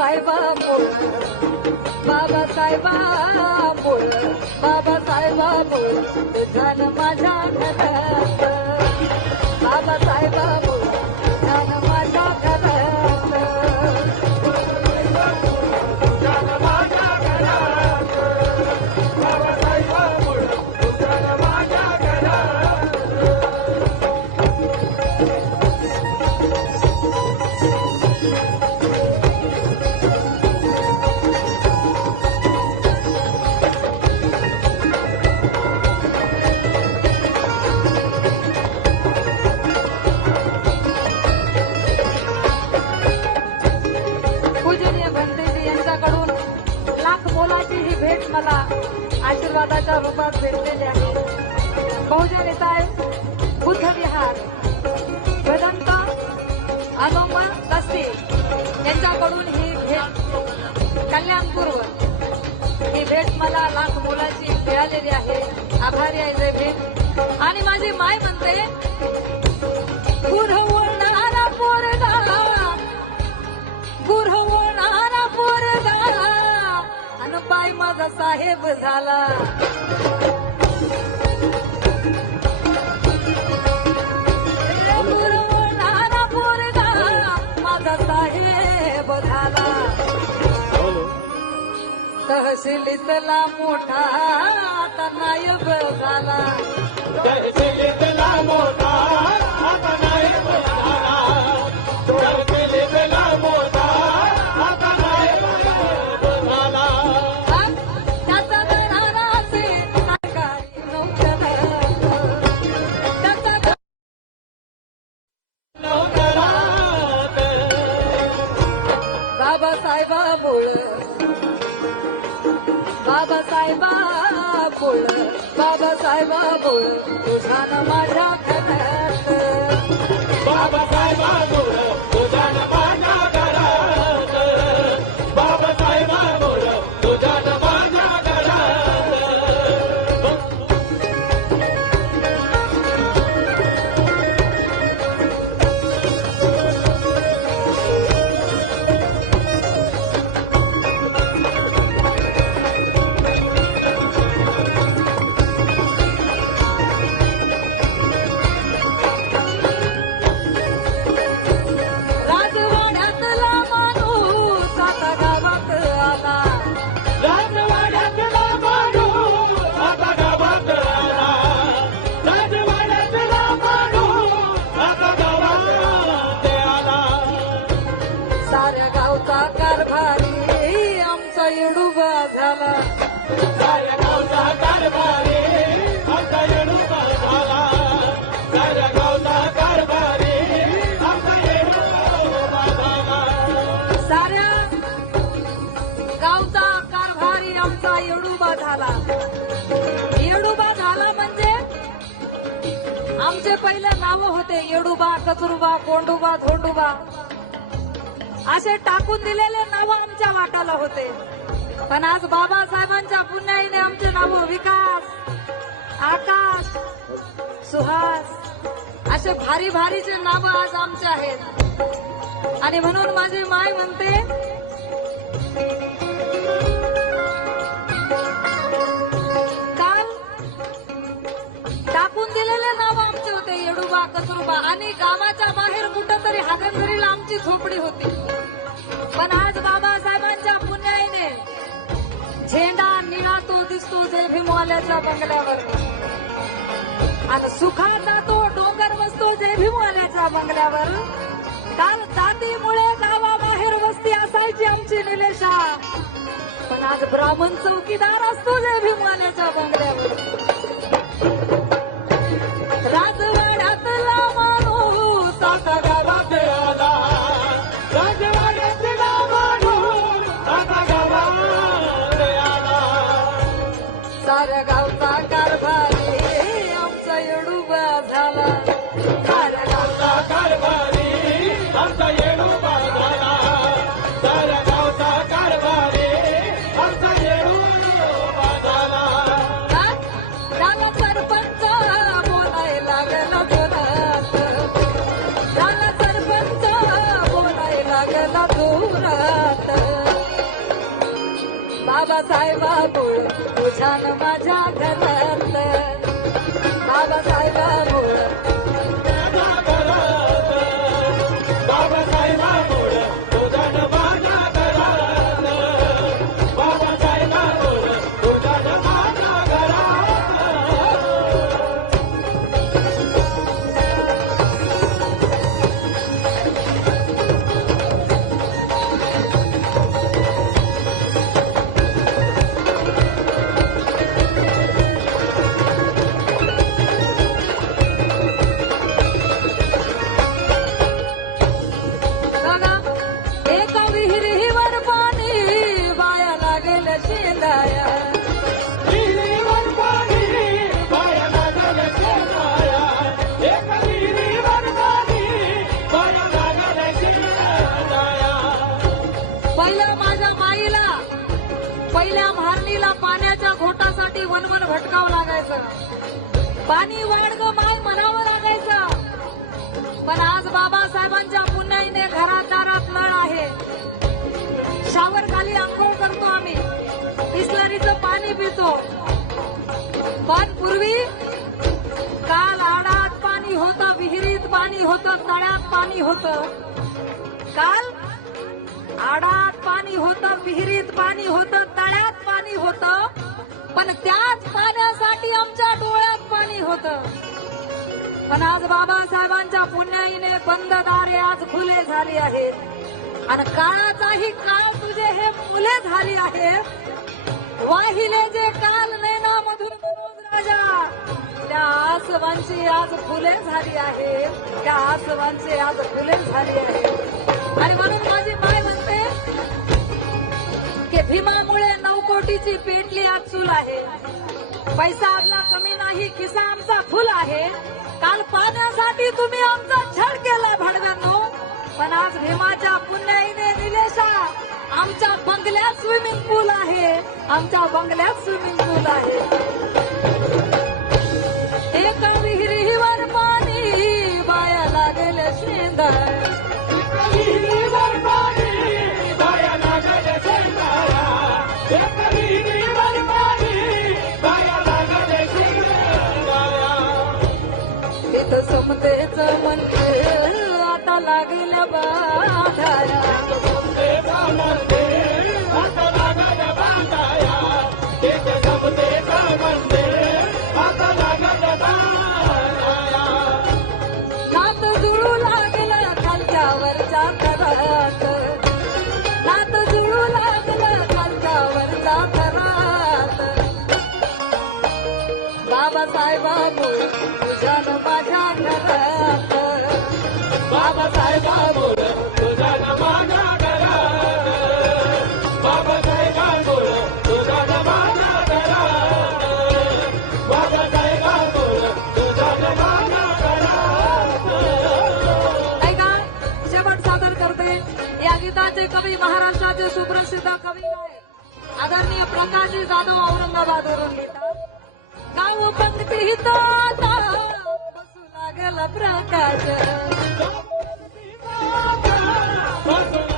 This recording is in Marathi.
बाबासाहेबांमुळ बाबासाहेबांमुळ बाबासाहेबांमुळ झालं माझ्या घरात बाबासाहेबांमुळ झालं माझ्या घरात झालं माझ्या घरात बाबासाहेबांमुळ झालं माझ्या घरात मला आशीर्वादाच्या रूपात भेटलेले आहे. बहुजन नेताय बुद्ध विहार भदंत अलोंब कस्ती यांच्याकडून ही भेट कल्याणपूर्व ही भेट मला लाख मोलाची मिळालेली आहे. आभारी आहे जय भेट. आणि माझी माय म्हणते गुरवणारा पोरगा गुरवणारा पोरगा अन पाय माझा साहेब झाला गुरवणारा पोरगा माझा साहेब झाला तहसीलीतला मोठा आता नायब झाला तहसीलीतला मोठा आता नायब झाला तहसीलीतला मोठा आता नायब झाला त्याचा घराणा असे सरकारी नोकरात बाबासाहेबांमुळ बाबासाहेबांमुळ बाबासाहेबांमुळ तुझा न माझ्या घरात बाबासाहेबांमुळ तुझ्या न माझ्या घरात बाबासाहेबांमुळ तुझ्या न माझ्या घरात राजवाड्यातला माणूस आता गावात आला राजवाड्यातला माणूस आता गावात आला राजवाड्यातला माणूस आता गावात आला साऱ्या गावचा कारभारी आमचा येडूबा झाला साऱ्या गावचा कारभारी आमचा येडूबा झाला साऱ्या गावचा कारभारी आमचा येडूबा झाला साऱ्या गावचा कारभारी आमचा येडूबा झाला. येडूबा झाला म्हणजे आमचे पहिले नाव होते येडूबा कचुरबा कोंडूबा धोंडूबा असे टाकून दिलेले नाव आमच्या वाटाला होते. पण आज बाबासाहेबांच्या पुण्याईने आमचे नाव विकास आकाश सुहास असे भारी भारीचे नाव आज आमचे आहेत. आणि म्हणून माझी माय म्हणते काल टाकून दिलेले नाव आमचे होते येडूबा कचुरबा आणि गावाच्या बाहेर कुठंतरी हागणघरीला आमची झोपडी होती. पण आज बाबासाहेबांच्या पुण्याईने झेंडा निळा तो दिसतो जय भीमवाल्याच्या बंगल्यावर आणि सुखाचा तो डोंगर बसतो जय भीमवाल्याच्या बंगल्यावर. काल जातीमुळे गावाबाहेर वस्ती असायची आमची निलेशा पण आज ब्राह्मण चौकीदार असतो जय भीमवाल्याच्या बंगल्यावर. राजवाड्यातला माणूस आता गावात आला राजवाड्यातला माणूस आता गावात आला साऱ्या गावचा कारभारी आमचा येडूबा झाला साऱ्या गावचा कारभारी आमचा येडूबा झाला साऱ्या गावचा कारभारी आमचा येडूबा झाला बाबासाहेबामुळे तुझ्या न माझ्या घरात बाबासाहेबामुळे बाबासाहेबांमुळे तुझ्या न माझ्या घरात बाबासाहेबांमुळे तुझ्या न माझ्या घरात बघा एका विहिरीवर पाणी बाया लागेल शेंदाया विहिरीवर पाणी बाया लागल शेंदाया एका विहिरीवर पाणी बाया लागल शेंदाया पहिल्या माझ्या माईला पहिल्या म्हारणीला पाण्याच्या घोटासाठी वनवन भटकावं लागायचं पाणी वाढ ग माय म्हणावं लागायचं पण आज बाबासाहेबांच्या पुण्याईने घरात दारात नळ आहे शावर खाली आंघोळ करतो आम्ही बिस्लरीचं पाणी पितो पण पूर्वी काल आडात पाणी होतं विहिरीत पाणी होतं तळ्यात पाणी होतं काल आडात पाणी होतं विहिरीत पाणी होतं तळ्यात पाणी होतं पण त्याच पाण्यासाठी आमच्या डोळ्यात पाणी होतं पण आज बाबासाहेबांच्या पुण्याईने बंद दारे आज खुले झाली आहेत आणि काळाचाही काळ तुझे हे मुले झाली आहेत वाहिले जे काल नैनामधून मनोज राजा त्या आसवांची आज फुले झाली आहेत त्या आसवांची आज फुले झाली आहेत आणि म्हणून माझी माय म्हणते की भीमामुळे 9 कोटीची पेटली आज चूल आहे पैसा आपला कमी नाही खिसा आमचा फुल आहे काल पाण्यासाठी तुम्ही आमचा छळ केला भाडव्यांनो पण आज भीमाच्या पुण्याईने निलेशा आमच्या बंगल्यात स्विमिंग पूल आहे आमच्या बंगल्यात स्विमिंग पूल आहे एका विहिरीवर पाणी बाया लागेल शेंदाया विहिरीवर पाणी बाया लागल शेंदाया एका विहिरीवर पाणी बाया लागल शेंदाया तिथं समतेचं मंदिर आता लागेल बाधाया समतेचा मंदिर आता लागल बांधाया तिथे समतेचा मंदिर आता लागल बांधाया नात जुळू लागलं खालच्या वरच्या घरात नात जुळू लागलं खालच्या वरच्या घरात बाबासाहेबांमुळे तुझ्या न माझ्या घरात बाबासाहेबांमुळे तुझ्या न माझ्या घरात बाबासाहेबांमुळे तुझ्या न माझ्या घरात बाबासाहेबांमुळे तुझ्या न माझ्या घरात ऐका शेवट सादर करते या गीताचे कवी महाराष्ट्राचे सुप्रसिद्ध कवी आहेत आदरणीय प्रकाशजी जाधव औरंगाबादवरून लिहितात गाव पंक्ती हिताचा बसू लागेल प्रकाश बसू